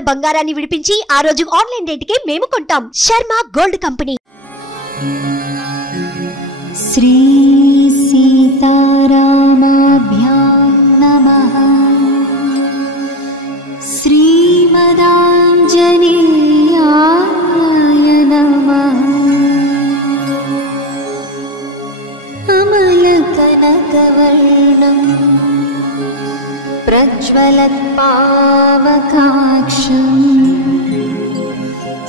ఉన్న బంగారాన్ని విడిపించి ఆ రోజు ఆన్లైన్ రేటుకే మేము కొంటాం. Sharma gold company. శ్రీ సీతారామాభ్యాం నమః. శ్రీమదాంజనేయాయ నమః. అమలకనకవర్ణం ప్రజ్వలత్పావకాక్షం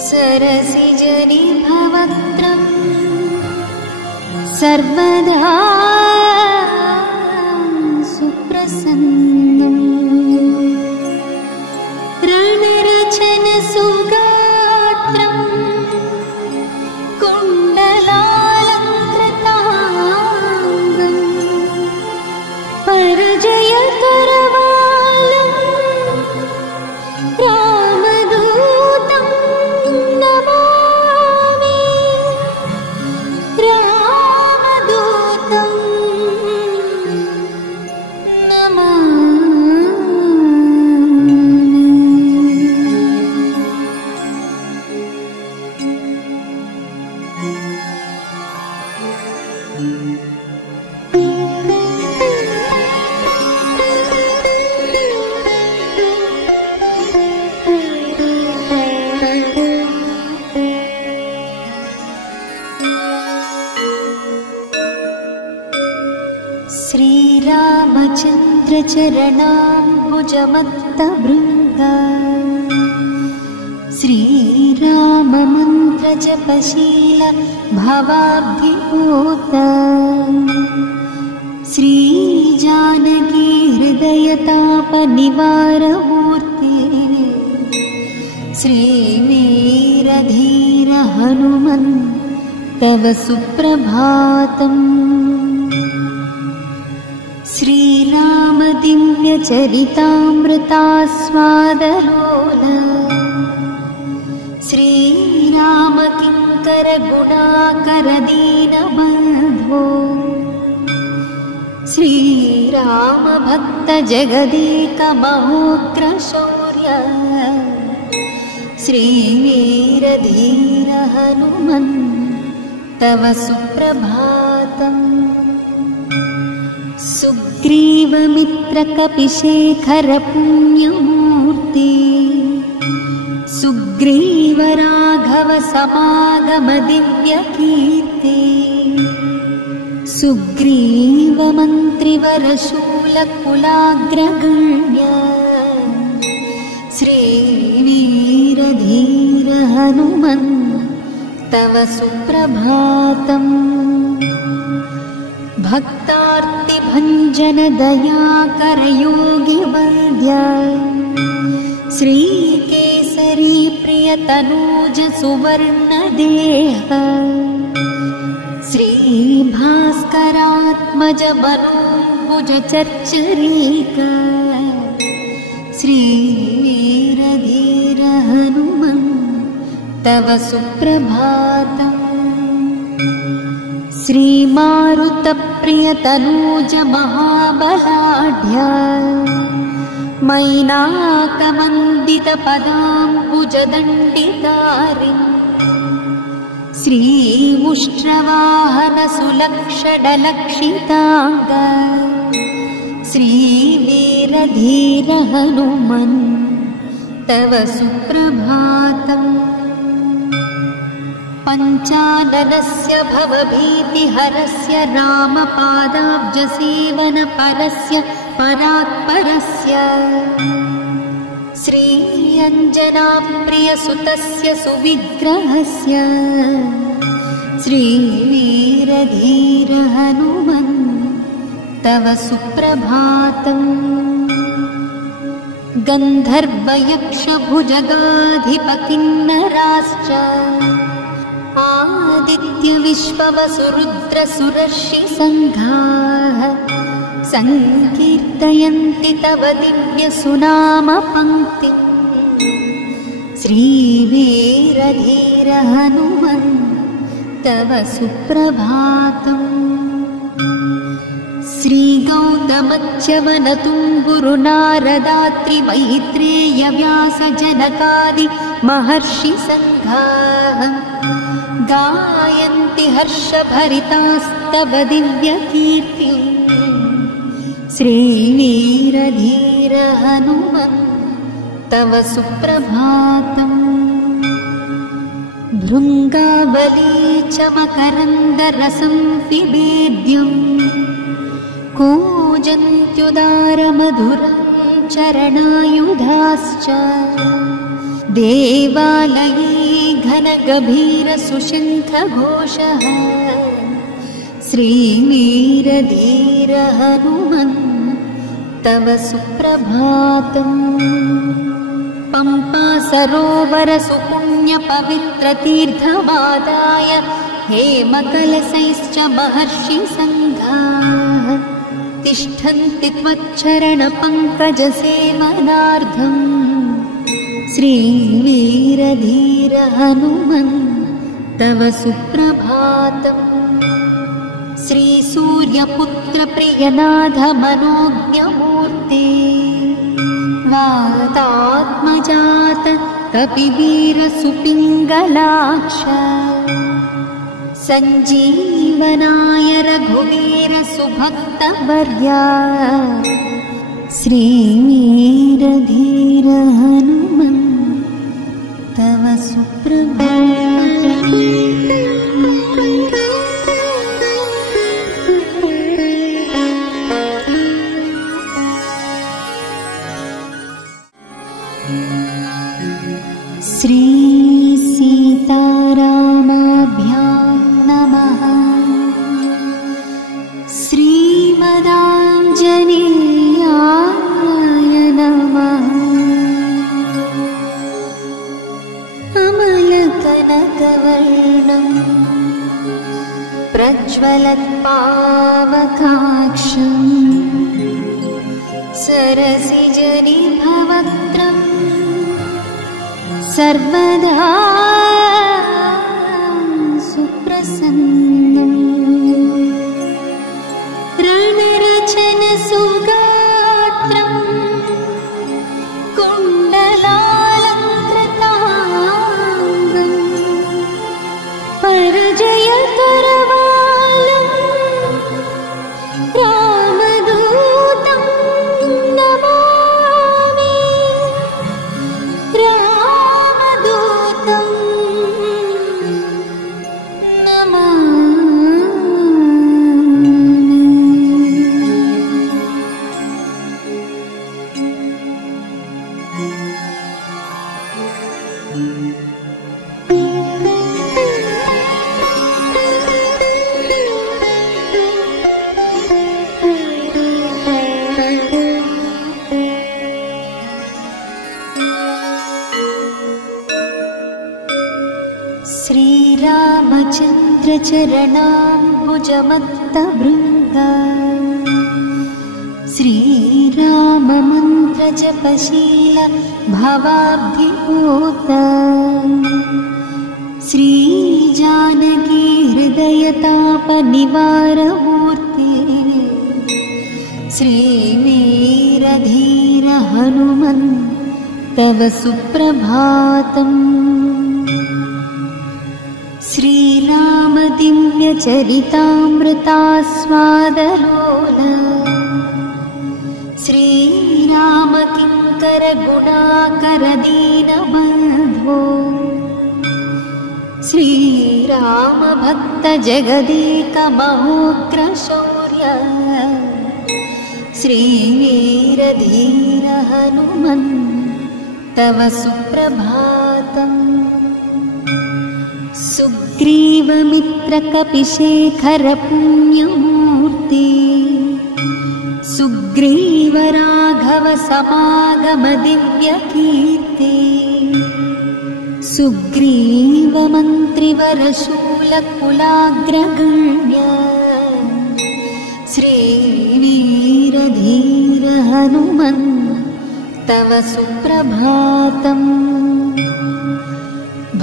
సరసిజనిభవక్త్రం सर्वदा सुप्रसन्नं. रणरचन सुगात्रं कुण्डलालङ्कृताङ्गं परजयकरवालं रामदूतं नमामि. श्रीरामचन्द्र चरणाम्बुजमत्तभृङ्गा श्रीराम मंत्र जपशील भवाब्धिभूता श्री जानकी हृदयताप निवारमूर्ति श्री वीरधीर हनुमन् तव सुप्रभातम्. श्रीराम दिव्य चरितामृतास्वादलोल श्रीराम किंकर गुणाकर दीनबन्धो श्रीराम भक्त जगदेक महोग्र शौर्य श्रीवीर धीर हनुमन् तव सुप्रभातम्. सुग्रीव मित्र कपिशेखर पुण्यमूर्ति सुग्रीव राघव समागम दिव्य कीर्ति सुग्रीव मंत्रिवर शूल कुलाग्रगण्य श्रीवीर धीर हनुमन् तव सुप्रभातम्. भक्तार्ति भंजन दयाकर योगी वन्द्य श्रीकेसरी प्रिय तनूज सुवर्ण देह श्रीभास्करात्मज मनोभुज चर्चरीक श्रीवीर धीर हनुमन् तव सुप्रभातम्. श्रीमारुत प्रिय तनूज महाबलाढ्य मैनाक मंदित पदाम्बुज दण्डितारि श्री उष्ट्रवाहन सुलक्षण लक्षितांग श्रीवीर धीर हनुमन् तव सुप्रभातम्. पंचाननस्य भवभीतिहरस्य रामपादाब्ज सेवन परस्य परात्परस्य श्री अंजनाप्रियसुतस्य सुविग्रहस्य श्रीवीरधीर हनुमन् तव सुप्रभातम्. गन्धर्वयक्षभुजगाधिपकिन्नराश्च आदित्य विश्ववसुरुद्र सुरर्षि संघाः संकीर्तयन्ति तव दिव्य सुनाम पंक्तिम्. श्रीवीरधीर हनुमन् तव सुप्रभातम्. श्रीगौतमच्यवनतुम्बुरु नारदात्रि मैत्रेय व्यास जनकादि महर्षि संघाः गायन्ति हर्षभरितास्तव दिव्यकीर्तिम् श्रीवीरधीर हनुमन् तव सुप्रभातम् भृङ्गावली च मकरन्दरसं पिबेद्यम् कूजन्त्युदारमधुरं चरणायुधाश्च देवालये घनगभीरसुशङ्खघोषः श्रीवीरधीर हनुमन् तव सुप्रभातम् पम्पा सरोवर सुपुण्यपवित्रतीर्थमादाय हेमकलशैश्च महर्षि संघाः तिष्ठन्ति त्वच्चरणपङ्कजसेवनार्थम् श्रीवीरधीर हनुमन् तव सुप्रभातम् श्रीसूर्यपुत्र प्रियनाथ मनोज्ञमूर्ते वातात्मजात कपिवीर सुपिङ्गलाक्ष सञ्जीवनाय रघुवीर सुभक्तवर्या श्रीवीरधीर हनुमन् तव सुप्रभातम् श्री सीतारामाभ्यां नमः। श्रीमदाञ्जनेयाय नमः। अमलकनकवर्णं प्रज्वलत्पावकाक्षं सरसिजनिभवक्त्रम् सर्वदा सुप्रसन्नम् रणरचन सुगात्रम् कुण्डलालङ्कृताङ्गम् परजयकरवालं रामदूतं नमामि। श्रीरामचन्द्र चरणाम्बुजमत्तभृङ्गा श्रीराममन्त्र जपशील भवाब्धिभूता श्रीजानकी हृदयतापनिवारमूर्ते श्रीवीरधीर हनुमन् तव सुप्रभातम्। श्रीराम दिव्यचरितामृतास्वादलोला श्रीराम किङ्कर गुणाकर दीनबन्धो श्रीराम भक्त जगदेक महोग्रशौर्य श्रीवीरधीर हनुमन् तव सुप्रभातम्। सुग्रीवमित्रकपिशेखर पुण्यमूर्ति सुग्रीव राघव समागम दिव्यकीर्ति सुग्रीव मन्त्रिवरशूलकुलाग्रगण्य श्रीवीरधीर हनुमन् तव सुप्रभातम्।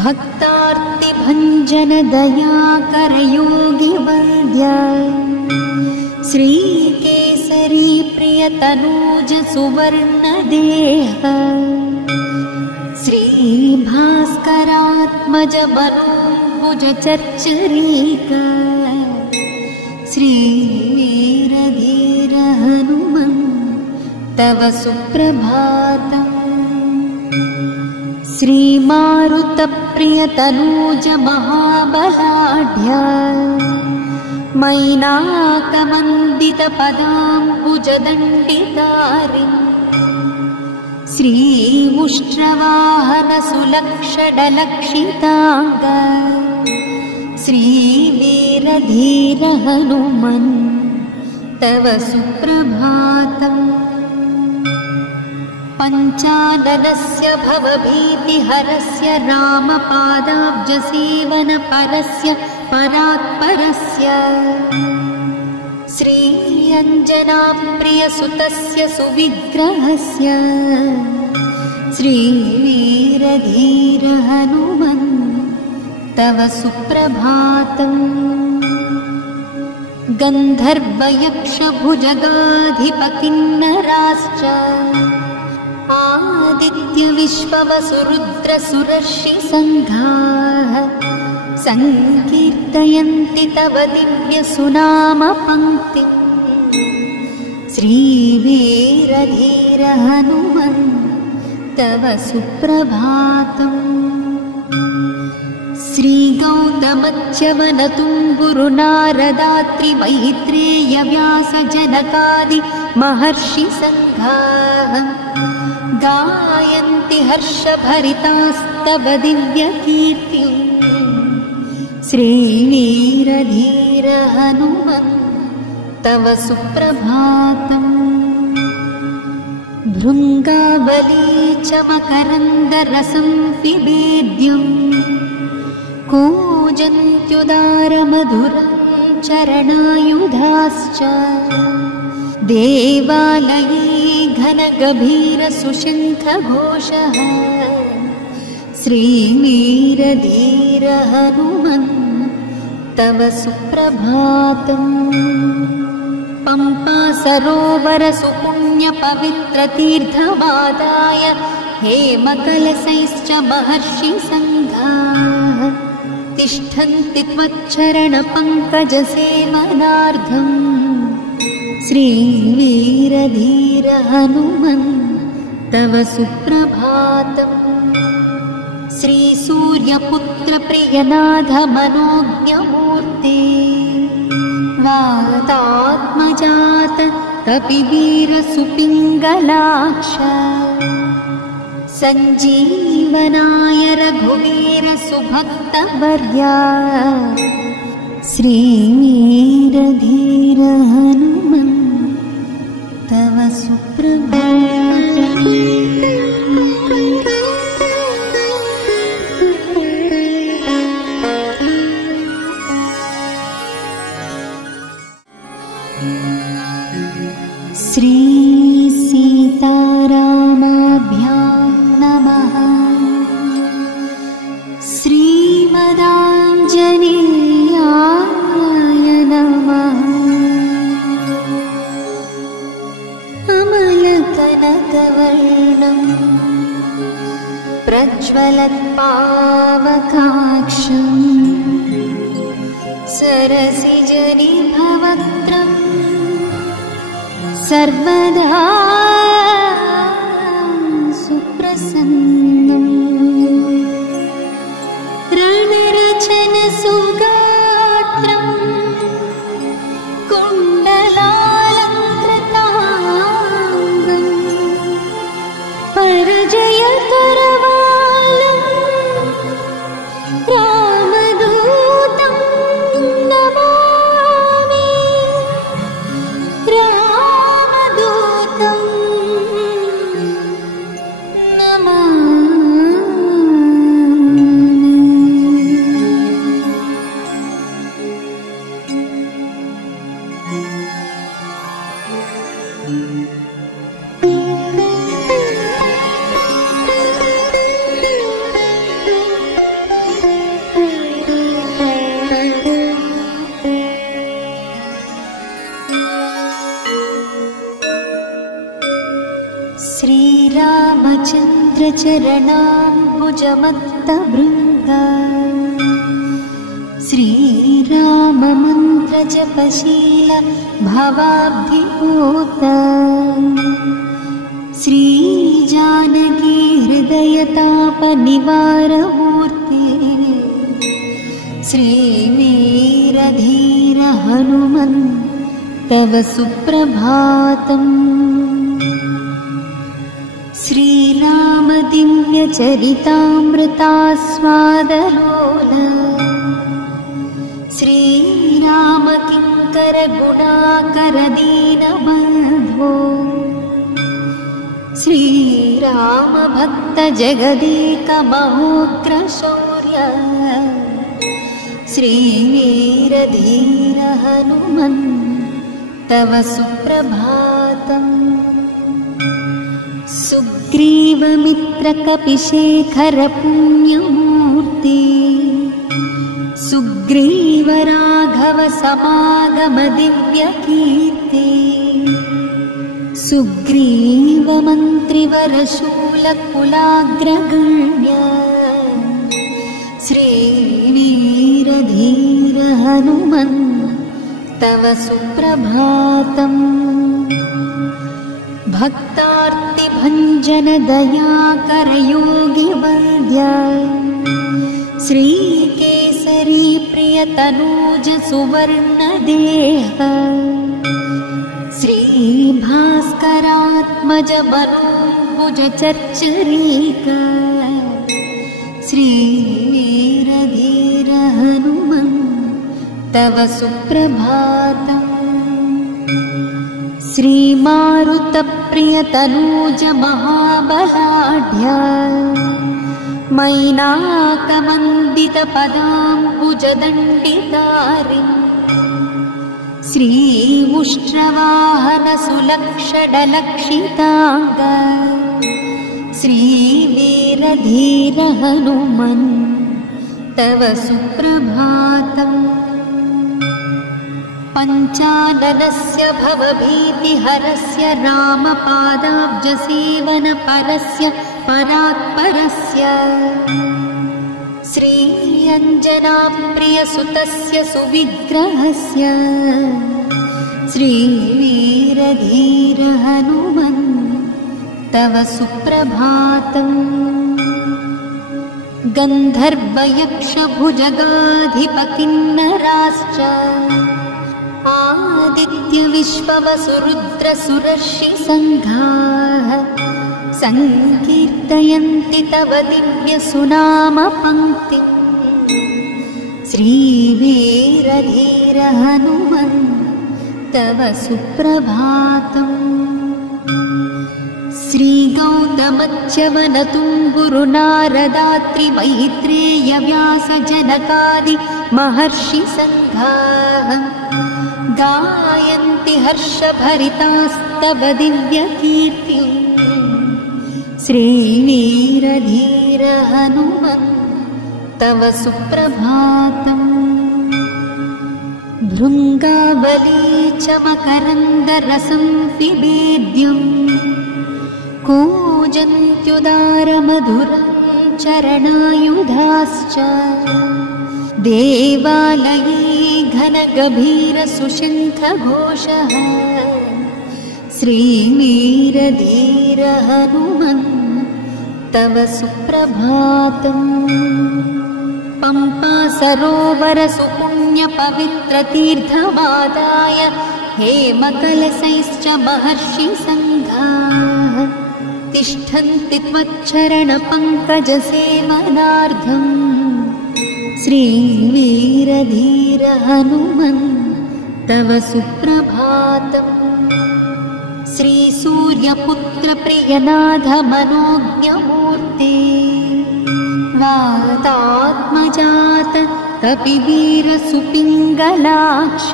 भक्तार्तिभञ्जन दयाकर योगिवन्द्य श्रीके श्रीप्रियतनूज सुवर्णदेह श्रीभास्करात्मज मनोभुज चर्चरीक श्रीवीरधीर हनुमन् तव सुप्रभातम्। श्रीमारुतप्रियतनूज महाबलाढ्य मैनाकमण्डितपदाम्बुजदण्डितारिन् श्रीमुष्ट्रवाहन सुलक्षडलक्षिताङ्ग श्रीवीरधीर हनुमन् तव सुप्रभातम्। पञ्चाननस्य भवभीतिहरस्य रामपादाब्जसेवनपरस्य परात्परस्य श्रीअञ्जनाप्रियसुतस्य सुविग्रहस्य श्रीवीरधीर हनुमन् तव सुप्रभातम्। गन्धर्वयक्षभुजगाधिपकिन्नराश्च आदित्यविश्ववसुरुद्रसुरर्षिसङ्घाः सङ्कीर्तयन्ति तव दिव्यसुनामपङ्क्तिम् श्रीवीरधीर हनुमन् तव सुप्रभातम्। श्रीगौतमच्यवनतुम्बुरुनारदात्रिमैत्रेयव्यासजनकादि महर्षिसङ्घाः गायन्ति हर्षभरितास्तव दिव्यकीर्तिम् श्रीवीरधीर हनुमन् तव सुप्रभातम्। भृङ्गावली च मकरन्दरसं पिबेद्यम् कूजन्त्युदारमधुरं चरणायुधाश्च देवालये घनगभीरसुशङ्खघोषः श्रीवीरधीर हनुमन् तव सुप्रभातम्। पम्पा सरोवरसुपुण्यपवित्रतीर्थमादाय हेमकलशैश्च महर्षिसङ्घाः तिष्ठन्ति त्वच्चरणपङ्कजसेवनार्थम् श्रीवीरधीर हनुमन् तव सुप्रभातम्। श्रीसूर्यपुत्रप्रियनाथ मनोज्ञमूर्ते वातात्मजात कपिवीरसुपिङ्गलाक्ष सञ्जीवनाय रघुवीर सुभक्तवर्या श्रीवीरधीर हनुमन् तव सुप्रभातम्। श्री सीतारामाभ्यां नमः। श्रीमदाञ्जनेयाय नमः। अमलकनकवर्णं प्रज्वलत्पावकाक्षं सरसिजनिभवक्त्रम् सर्वदा सुप्रसन्नम् रणरचनसुगात्रम् कुण्डलालङ्कृताङ्गम् परजयकरवालम् रामदूतं नमामि। चरणाम्बुजमत्तभृङ्ग श्रीराममन्त्रजपशील भवाब्धिभूत श्रीजानकी हृदयतापनिवारमूर्ते श्रीवीरधीर हनुमन् तव सुप्रभातम्। श्रीराम दिव्यचरितामृतास्वादलोल श्रीराम किङ्कर गुणाकर दीनबन्धो श्रीराम भक्त जगदेक महोग्रशौर्य श्रीवीरधीर हनुमन् तव सुप्रभातम्। सुग्रीवमित्रकपिशेखर पुण्यमूर्ति सुग्रीव राघव समागम दिव्यकीर्ति सुग्रीव मन्त्रिवरशूलकुलाग्रगण्य श्रीवीरधीर हनुमन् तव सुप्रभातम्। भक्तार्तिभञ्जन दयाकर योगिवन्द्य श्रीकेसरी प्रियतनूज सुवर्णदेह श्रीभास्करात्मज मनोभुज चर्चरीक श्रीवीरधीर हनुमन् तव सुप्रभातम्। श्रीमारुतप्रियतनूज महाबलाढ्य मैनाकमण्डितपदाम्बुजदण्डितारि श्रीमुष्ट्रवाहन सुलक्षणलक्षिताङ्ग श्रीवीरधीर हनुमन् तव सुप्रभातम्। पञ्चाननस्य भवभीतिहरस्य रामपादाब्जसेवनपरस्य परात्परस्य श्रीअञ्जनाप्रियसुतस्य सुविग्रहस्य श्रीवीरधीर हनुमन् तव सुप्रभातम्। गन्धर्वयक्षभुजगाधिपकिन्नराश्च आदित्यविश्ववसुरुद्रसुरर्षि सङ्घाः सङ्कीर्तयन्ति तव दिव्यसुनामपङ्क्तिम् श्रीवीरधीर हनुमन् तव सुप्रभातम्। श्रीगौतमच्यवनतुङ्गुरुनारदात्रिमैत्रेयव्यासजनकादि महर्षि सङ्घाः गायन्ति हर्षभरितास्तव दिव्यकीर्तिम् श्रीवीरधीर हनुमन् तव सुप्रभातम्। भृङ्गावली च मकरन्दरसं पिबेद्यम् कूजन्त्युदारमधुरं चरणायुधाश्च देवालये घनगभीरसुशङ्खघोषः श्रीवीरधीर हनुमन् तव सुप्रभातम्। पम्पा सरोवर सुपुण्यपवित्रतीर्थमादाय हेमकलशैश्च महर्षि सङ्घाः तिष्ठन्ति त्वच्चरणपङ्कजसेवनार्थम् श्रीवीरधीर हनुमन् तव सुप्रभातम्। श्रीसूर्यपुत्र प्रियनाथ मनोज्ञमूर्ते वातात्मजात कपिवीर सुपिङ्गलाक्ष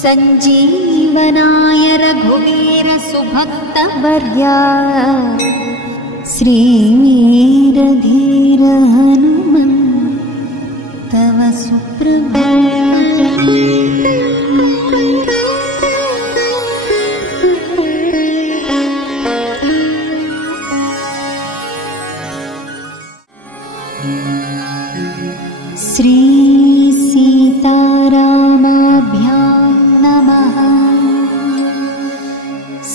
सञ्जीवनाय रघुवीर सुभक्तवर्या श्रीवीरधीर हनुमन् तव सुप्रभातम्। श्री सीतारामाभ्यां नमः।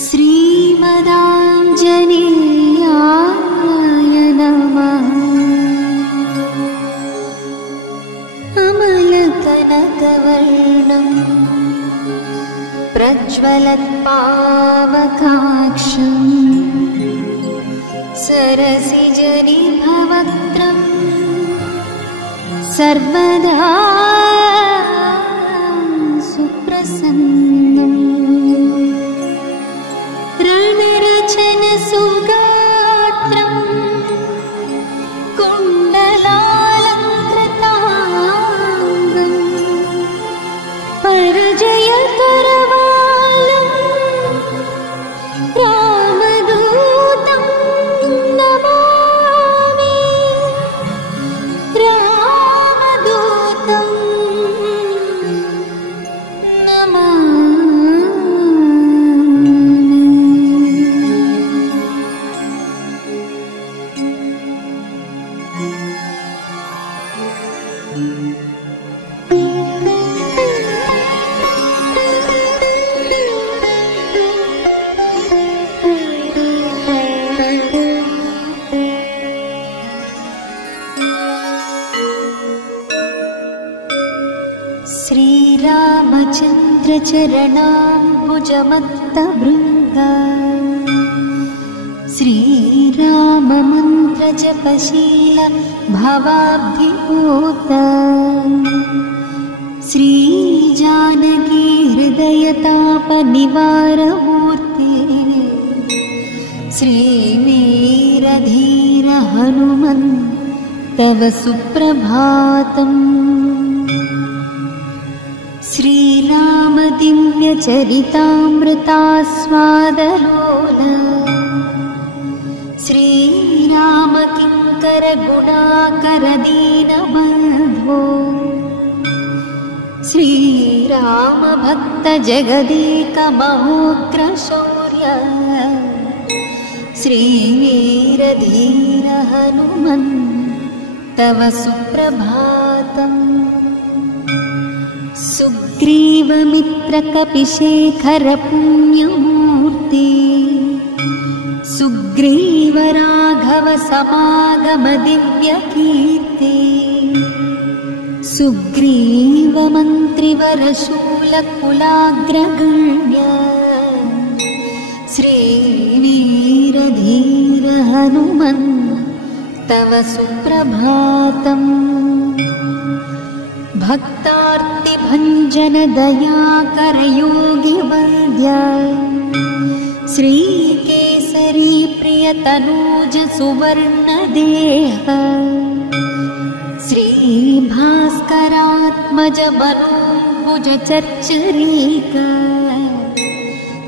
श्रीमदाञ्जनेयाय नमः। अमलकनकवर्णं प्रज्वलत्पावकाक्षं सरसिजनिभवक्त्रं सर्वदा सुप्रसन्नं। रणरचनसुगात्रं कुण्डलालङ्कृताङ्गं परजयकरवालं रामदूतं नमामि। रामदूतं श्रीरामचन्द्रचरणाम्बुजमत्तभृङ्गा श्रीराममन्त्रजपशील भवाब्धिभूता श्रीजानकी हृदयतापनिवारमूर्ते श्रीवीरधीर हनुमन् तव सुप्रभातम्। श्रीराम दिव्यचरितामृतास्वादलोल श्रीराम किङ्कर गुणाकर दीनबन्धो श्रीराम भक्त जगदेक महोग्रशौर्य श्रीवीरधीर हनुमन् तव सुप्रभातम्। सुग्रीवमित्रकपिशेखर पुण्यमूर्ति सुग्रीव राघव समागम दिव्यकीर्ति सुग्रीव मन्त्रिवरशूलकुलाग्रगण्य श्रीवीरधीर हनुमन् तव सुप्रभातम्। भक्तार्तिभञ्जन दयाकर योगिवन्द्य श्रीकेसरी प्रियतनूज सुवर्णदेह श्रीभास्करात्मज मनोभुज चर्चरीक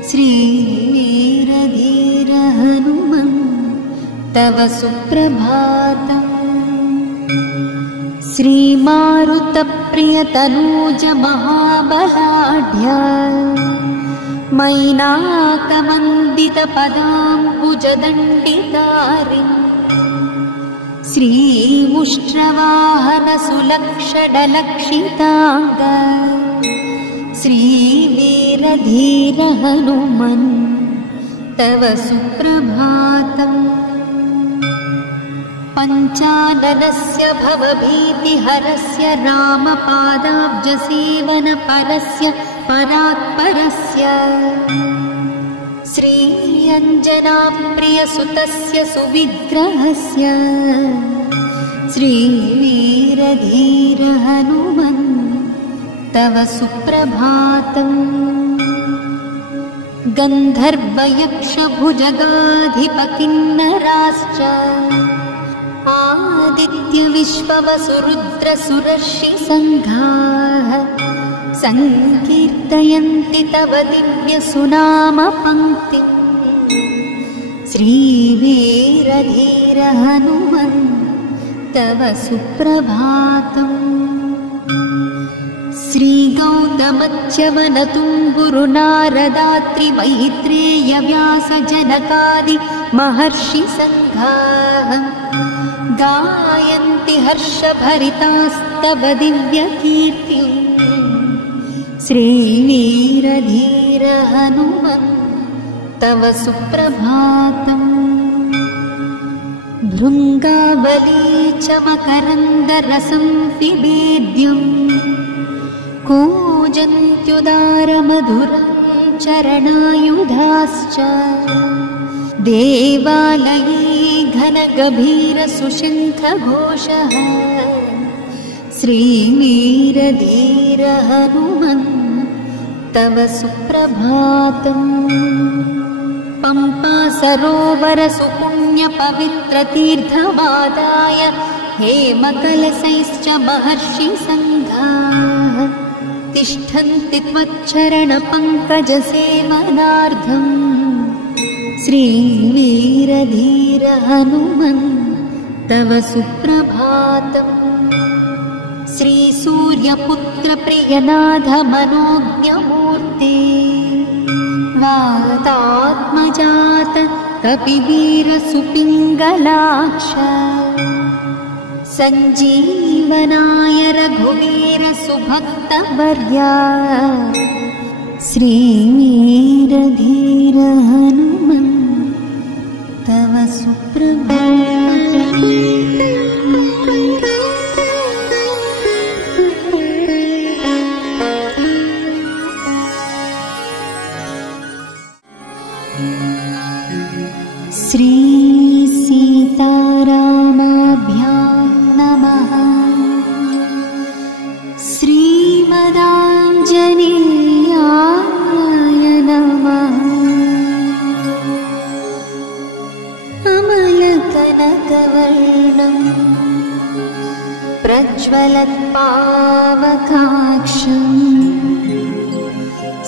श्रीवीरधीर हनुमन् तव सुप्रभातम्। श्रीमारुतप्रियतनूज महाबलाढ्य मैनाकमण्डितपदाम्बुजदण्डितारि श्रीउष्ट्रवाहन सुलक्षणलक्षिताङ्ग श्रीवीरधीर हनुमन् तव सुप्रभातम्। पञ्चाननस्य भवभीतिहरस्य रामपादाब्जसेवनपरस्य परात्परस्य श्रीअञ्जनाप्रियसुतस्य सुविग्रहस्य श्रीवीरधीर हनुमन् तव सुप्रभातम्। गन्धर्वयक्षभुजगाधिपकिन्नराश्च आदित्यविश्ववसुरुद्रसुरर्षिसङ्घाः सङ्कीर्तयन्ति तव दिव्यसुनामपङ्क्तिम् श्रीवीरधीर हनुमन् तव सुप्रभातम्। श्रीगौतमच्यवनतुङ्गुरुनारदात्रिमैत्रेयव्यासजनकादि महर्षिसङ्घाः गायन्ति हर्षभरितास्तव दिव्यकीर्तिम् श्रीवीरधीर हनुमन् तव सुप्रभातम् भृङ्गावली च मकरन्दरसं पिबेद्यम् कूजन्त्युदारमधुरं चरणायुधाश्च देवालये घनगभीरसुशङ्खघोषः श्रीवीरधीर हनुमन् तव सुप्रभातम् पम्पा सरोवर सुपुण्यपवित्रतीर्थमादाय हेमकलशैश्च महर्षिसङ्घाः तिष्ठन्ति त्वच्चरणपङ्कजसेवनार्थम् श्रीवीरधीर हनुमन् तव सुप्रभातम् श्रीसूर्यपुत्र प्रियनाथ मनोज्ञमूर्ते वातात्मजात कपिवीर सुपिङ्गलाक्ष सञ्जीवनाय रघुवीर सुभक्तवर्या श्रीवीरधीर हनुमन् तव सुप्रभातम् श्री सीतारामाभ्यां नमः। श्रीमदाञ्जनेयाय नमः। अमलकनकवर्णं प्रज्वलत्पावकाक्षं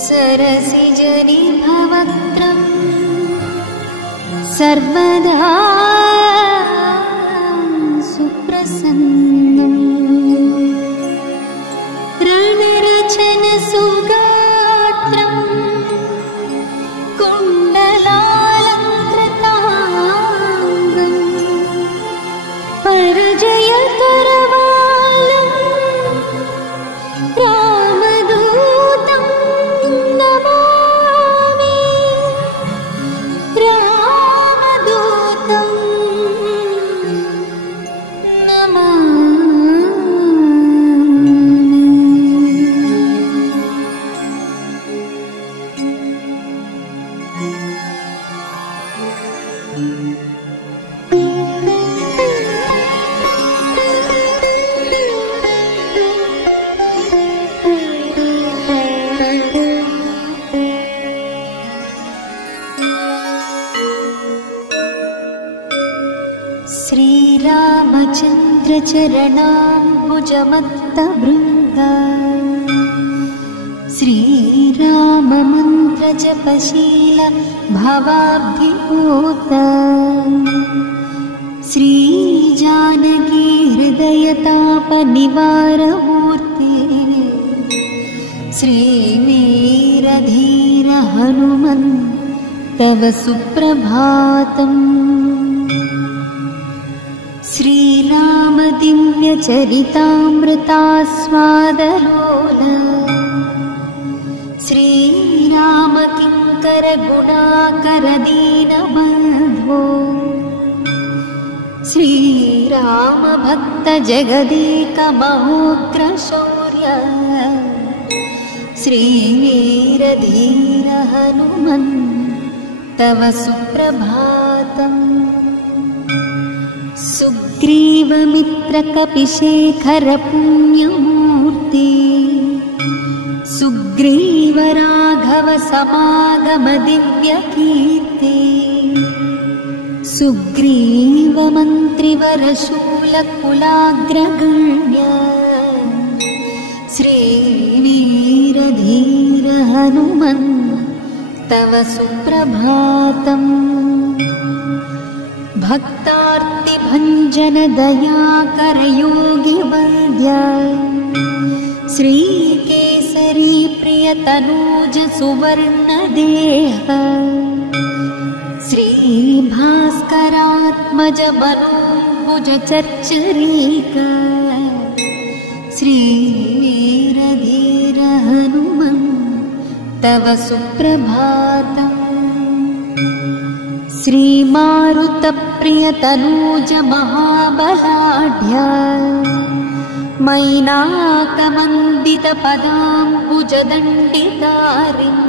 सरसिजनिभवक्त्रम् सर्वदा सुप्रसन्नम् रणरचनसुगात्रम् कुण्डलालङ्कृताङ्गम् परजयकरवालम् रामदूतं नमामि। श्रीरामचन्द्रचरणाम्बुजमत्तभृङ्गा श्रीराममन्त्रजपशील भवाब्धिभूत श्रीजानकी हृदयतापनिवारमूर्ते श्रीवीरधीर हनुमन् तव सुप्रभातम् श्रीराम दिव्यचरितामृतास्वादलोल श्रीराम किङ्कर गुणाकर दीनबन्धो श्रीराम भक्त जगदेक महोग्रशौर्य श्रीवीरधीर हनुमन् तव सुप्रभातम् सुग्रीवमित्रकपिशेखर पुण्यमूर्ति सुग्रीव राघव समागम दिव्यकीर्ति सुग्रीव मन्त्रिवर शूलकुलाग्रगण्य श्रीवीरधीर हनुमन् तव सुप्रभातम् भक्तार्तिभञ्जन दयाकर योगिवन्द्य श्रीकेसरी प्रियतनूज सुवर्णदेह श्री श्रीभास्करात्मज मनोभुज चर्चरीक श्रीवीरधीर हनुमन् तव सुप्रभातम्। श्रीमारुतप्रियतनूज महाबलाढ्य मैनाकमण्डितपदाम्बुजदण्डितारिम्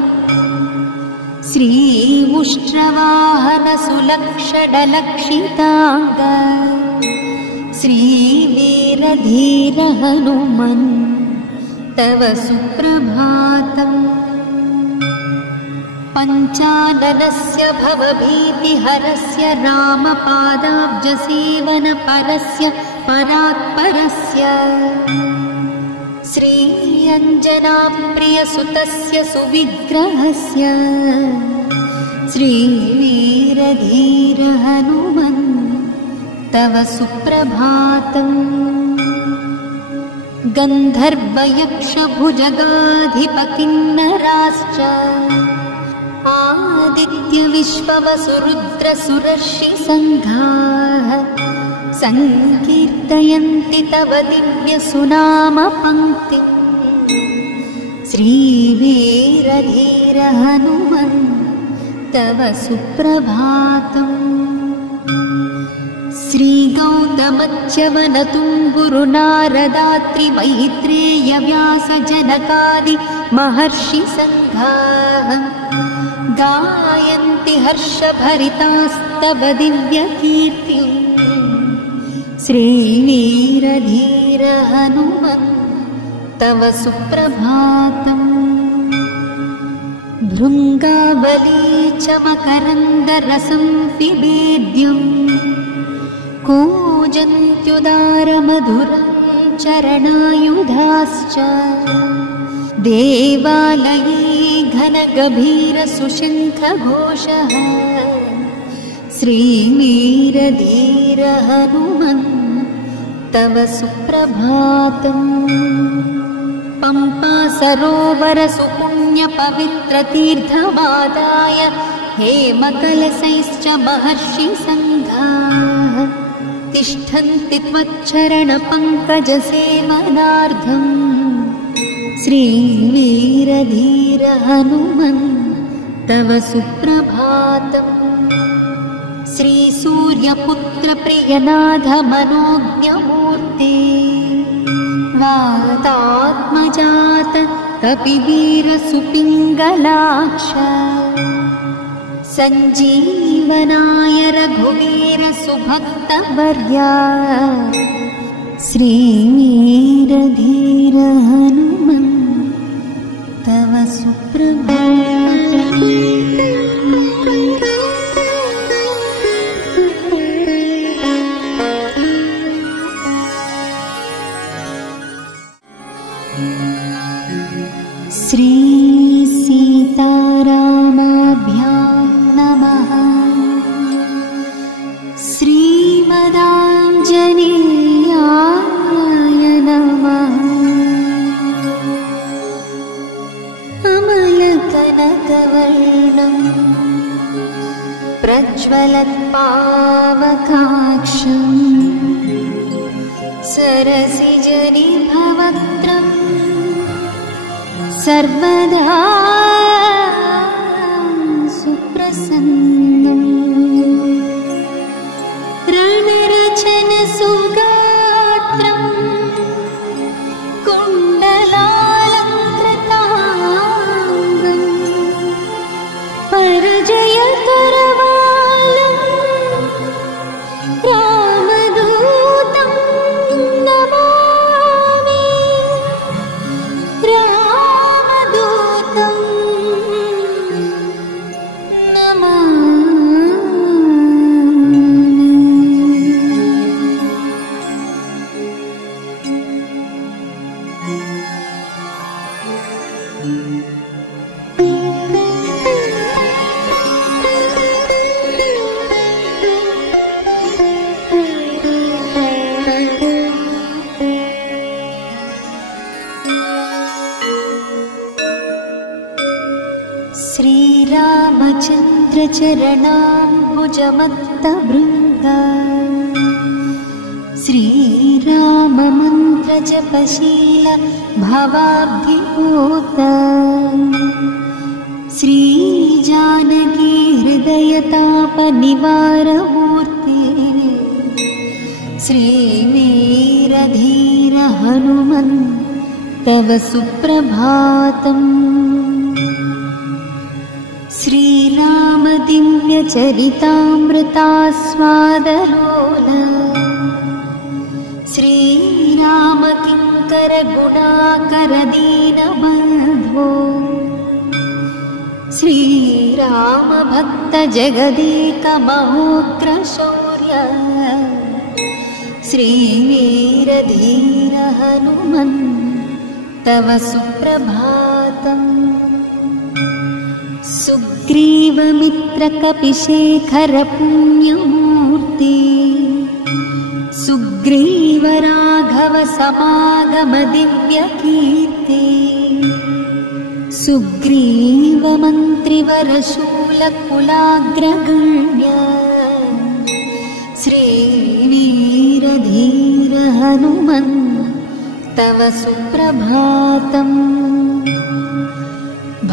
श्रीमुष्ट्रवाहनसुलक्षडलक्षिताङ्ग श्रीवीरधीर हनुमन् तव सुप्रभातम्। पञ्चाननस्य भवभीतिहरस्य रामपादाब्जसेवनपरस्य परात्परस्य श्रीअञ्जनाप्रियसुतस्य सुविग्रहस्य श्रीवीरधीर हनुमन् तव सुप्रभातम्। गन्धर्वयक्षभुजगाधिपकिन्नराश्च आदित्यविश्ववसुरुद्रसुरर्षिसङ्घाः सङ्कीर्तयन्ति तव दिव्यसुनामपङ्क्तिम् श्रीवीरधीर हनुमन् तव सुप्रभातम्। श्रीगौतमच्यवनतुङ्गुरुनारदात्रिमैत्रेयव्यासजनकादि महर्षिसङ्घाः गायन्ति हर्षभरितास्तव दिव्यकीर्तिम् श्रीवीरधीर हनुमन् तव सुप्रभातम्। भृङ्गावली च मकरन्दरसं पिबेद्यम् कूजन्त्युदारमधुरं चरणायुधाश्च देवालये घनगभीरसुशङ्खघोषः श्रीवीरधीर हनुमन् तव सुप्रभातम्। पम्पा सरोवरसुपुण्यपवित्रतीर्थमादाय हेमकलशैश्च महर्षिसङ्घाः तिष्ठन्ति त्वच्चरणपङ्कजसेवनार्थम् श्रीवीरधीर हनुमन् तव सुप्रभातम्। श्रीसूर्यपुत्रप्रियनाथ मनोज्ञमूर्ते वातात्मजात कपिवीरसुपिङ्गलाक्ष सञ्जीवनाय रघुवीर सुभक्तवर्या श्रीवीरधीर हनुमन् तव सुप्रभातम्। श्री सीतारामाभ्यां नमः। श्रीमदाञ्जनेयाय नमः। अमलकनकवर्णं प्रज्वलत्पावकाक्षं सरसिजनिभवक्त्रम् सर्वदा सुप्रसन्नम् रणरचनसुगात्रम् कुण्डलालङ्कृताङ्गम् परजयकरवालम् रामदूतं नमामि। श्रीरामचन्द्रचरणाम्बुजयुग्मम् तनूजमत्तभृङ्गा श्रीराम मन्त्रजपशील भवाब्धिभूता श्रीजानकी हृदयतापनिवारमूर्ते श्रीवीरधीर हनुमन् तव सुप्रभातम्। श्रीराम दिव्यचरितामृतास्वादलोल श्रीराम किङ्कर गुणाकर दीनबन्धो श्रीराम भक्त जगदेक महोग्रशौर्य श्रीवीर धीर हनुमन् तव सुप्रभातम्। सुग्रीवमित्रकपिशेखर पुण्यमूर्ति सुग्रीव राघव समागम दिव्यकीर्ति सुग्रीव मन्त्रिवर शूलकुलाग्रगण्य श्रीवीर धीर हनुमन् तव सुप्रभातम्।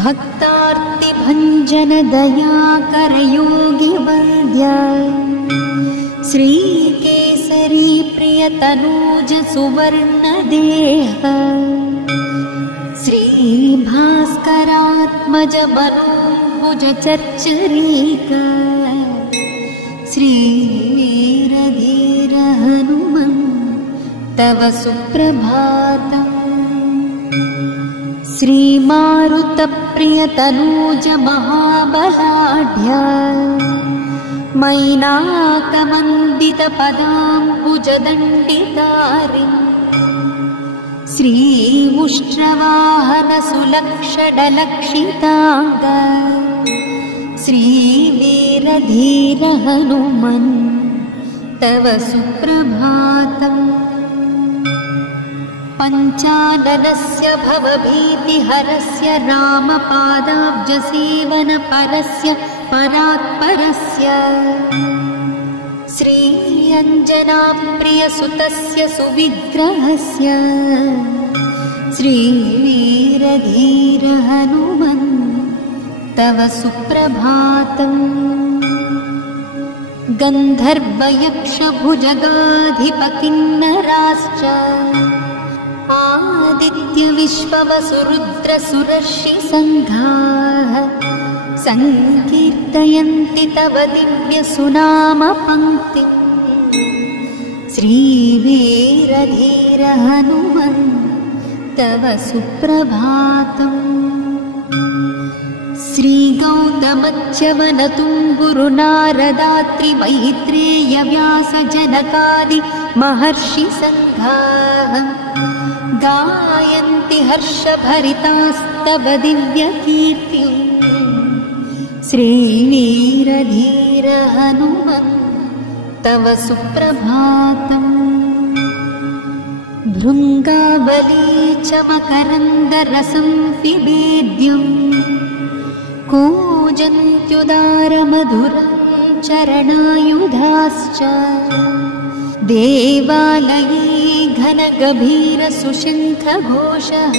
भक्तार्तिभञ्जन दयाकर योगिवन्द्य श्रीकेसरी प्रियतनूज सुवर्णदेह श्रीभास्करात्मज मनोभुज चर्चरीक श्रीवीर धीर हनुमन् तव सुप्रभातम्। श्रीमारुतप्रियतनूज महाबलाढ्य मैनाकमण्डितपदाम्बुजदण्डितारि श्रीमुष्ट्रवाहन सुलक्षणलक्षिताङ्ग श्रीवीर धीर हनुमन् तव सुप्रभातम्। पञ्चाननस्य भवभीतिहरस्य रामपादाब्जसेवनपरस्य परात्परस्य श्रीअञ्जनाप्रियसुतस्य सुविग्रहस्य श्रीवीर धीर हनुमन् तव सुप्रभातम्। गन्धर्वयक्षभुजगाधिपकिन्नराश्च आदित्य विश्ववसुरुद्रसुरर्षि सङ्घाः सङ्कीर्तयन्ति तव दिव्य सुनाम पङ्क्तिम् श्रीवीर धीर हनुमन् तव सुप्रभातम्। श्रीगौतमच्यवनतुङ्गुरुनारदात्रि मैत्रेय व्यास जनकादि महर्षि सङ्घाः गायन्ति हर्षभरितास्तव दिव्यकीर्तिम् श्रीवीर धीर हनुमन् तव सुप्रभातम्। भृङ्गावली च मकरन्दरसं पिबेद्यम् कूजन्त्युदारमधुरं चरणायुधाश्च देवालये घनगभीरसुशङ्खघोषः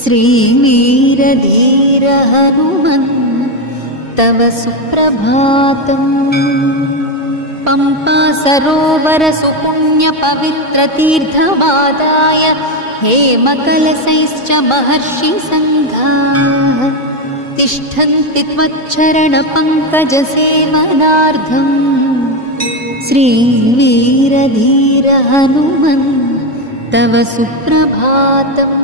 श्रीवीर धीर हनुमन् तव सुप्रभातम्। पम्पा सरोवर सुपुण्यपवित्रतीर्थमादाय हेमकलशैश्च महर्षि सङ्घाः तिष्ठन्ति त्वच्चरणपङ्कजसेवनार्थम् श्रीवीर धीर हनुमन् तव सुप्रभातम्।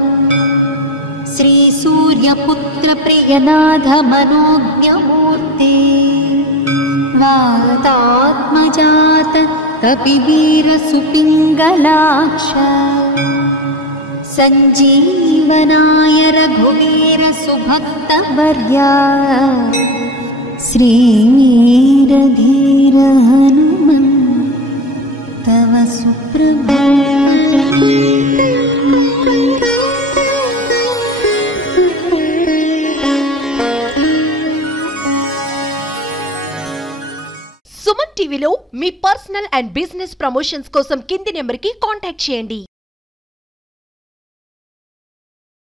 श्रीसूर्यपुत्र प्रियनाथ मनोज्ञमूर्ते वातात्मजात कपिवीर सुपिङ्गलाक्ष सञ्जीवनाय रघुवीर सुभक्तवर्या श्रीवीर धीर हनुमन् तव सुप्रभातम्। మీ పర్సనల్ అండ్ బిజినెస్ ప్రమోషన్స్ కోసం కింది నెంబర్కి కాంటాక్ట్ చేయండి.